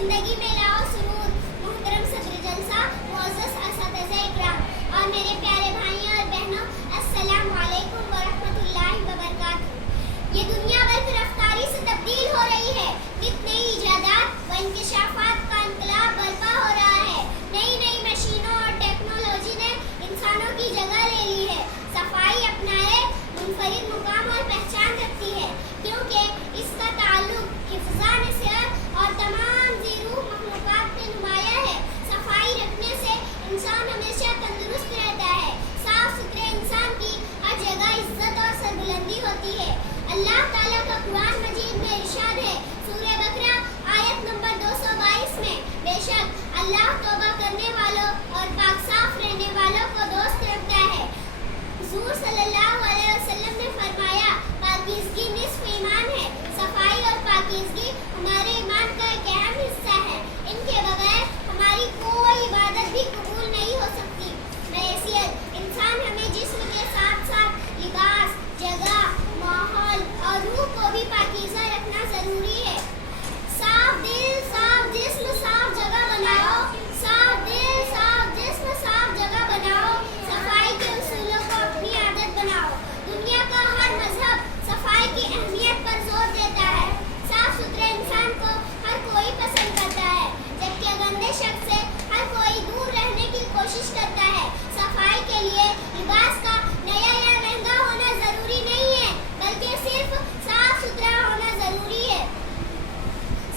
زندگی میں لاؤ سرور. محترم صدر جلسہ، معزز اساتذہ اکرام اور میرے پیارے بھائیوں اور بہنوں، السلام علیکم ورحمۃ اللہ وبرکاتہ. یہ دنیا برق رفتاری سے تبدیل ہو رہی ہے. نت نئی ایجادات و انکشافات کا انقلاب برپا ہو رہا ہے. نئی نئی مشینوں اور ٹیکنالوجی نے انسانوں کی جگہ لے لی ہے. صفائی اپنا ایک منفرد مقام اور پہچان رکھتی ہے، کیونکہ اس کا تعلق حفظان صحت اور تمام زیروح مخلوقات میں نمایاں ہے. صفائی رکھنے سے انسان ہمیشہ تندرست رہتا ہے. صاف ستھرے انسان کی ہر جگہ عزت اور سربلندی ہوتی ہے. اللہ تعالیٰ کا قرآن مجید میں ارشاد ہے، سورہ بقرہ آیت نمبر 222 میں، بے شک اللہ توبہ کرنے والوں اور پاک صاف رہنے والوں کو دوست رکھتا ہے. حضور صلی اللہ علیہ وسلم نے فرمایا، پاکیزگی نصف ایمان ہے. صفائی اور پاکیزگی ہمارے ایمان کا ایک اہم حصہ ہے. ان کے بغیر ہماری کوئی عبادت بھی قبول نہیں ہو سکتی. بحیثیت انسان ہمیں جسم کے ساتھ ساتھ لباس، جگہ، ماحول اور روح کو بھی پاکیزہ رکھنا ضروری ہے. صاف دل، صاف جسم، صاف جگہ بناؤ. صاف دل، صاف جسم، صاف جگہ بناؤ. صفائی کے اصولوں کو اپنی عادت بناؤ. دنیا کا ہر مذہب صفائی کی اہمیت پر زور دیتا ہے. صاف ستھرے انسان کو ہر کوئی پسند کرتا ہے، جبکہ گندے شخص سے ہر کوئی دور رہنے کی کوشش کرتا ہے. صفائی کے لیے لباس کا نیا یا مہنگا ہونا ضروری نہیں ہے، بلکہ صرف صاف ستھرا ہونا ضروری ہے.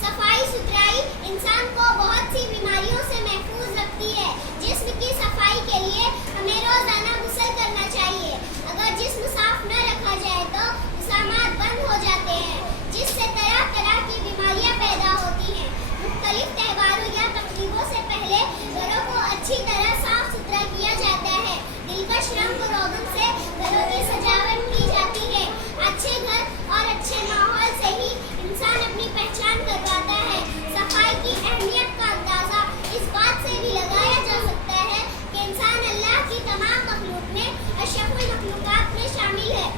صفائی ستھرائی انسان کو بہت سی بیماریوں سے محفوظ رکھتی ہے. جسم کی صفائی کے لیے ہمیں روزانہ غسل کرنا چاہیے. اگر جسم صاف نہ رکھا جائے تو مسامات بند ہو جاتے ہیں، جس سے طرح طرح کی بیماریاں پیدا ہوتی ہیں. مختلف تہواروں یا تقریبوں سے پہلے گھروں کو اچھی طرح صاف ستھرا کیا جاتا ہے. دلکش رنگ و روغن سے گھروں کی سجاوٹ کی جاتی ہے. اچھے گھر اور اچھے ماحول سے ہی انسان اپنی پہچان کرواتا ہے. صفائی کی اہمیت کا اندازہ اس بات سے بھی لگایا جا سکتا ہے کہ انسان اللہ کی تمام مخلوق میں اشرف المخلوقات میں شامل ہے.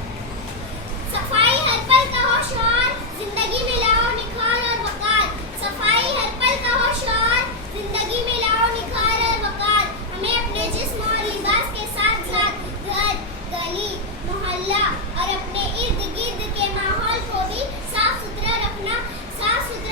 صفائی ہر پل کا ہو شعار، زندگی میں لاؤ نکھار اور وقار. صفائی ہر پل کا ہو شعار، زندگی میں لاؤ نکھار اور وقار. ہمیں اپنے جسم اور لباس کے ساتھ ساتھ گھر، گلی، محلہ اور اپنے ارد گرد کے ماحول کو بھی صاف ستھرا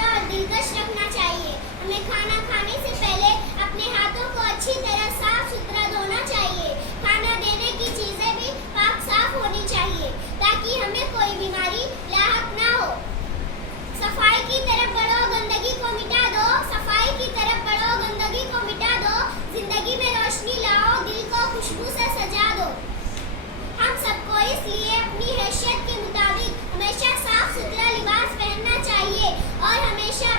اور دلکش رکھنا چاہیے. ہمیں کھانا کھانے سے پہلے اپنے ہاتھوں کو اچھی طرح صاف ستھرا دھونا چاہیے. کھانا دینے کی چیزیں بھی پاک صاف ہونی چاہیے تاکہ ہمیں کوئی بیماری لاحق نہ ہو. صفائی کی طرف بڑھو، گندگی کو مٹا دو. صفائی کی طرف بڑھو، گندگی کو مٹا دو. زندگی میں روشنی لاؤ، دل کو خوشبو سے سجا دو. ہم سب کو اس لیے اپنی حیثیت کے مطابق ہمیشہ صاف ستھرا لباس پہننا چاہیے اور ہمیشہ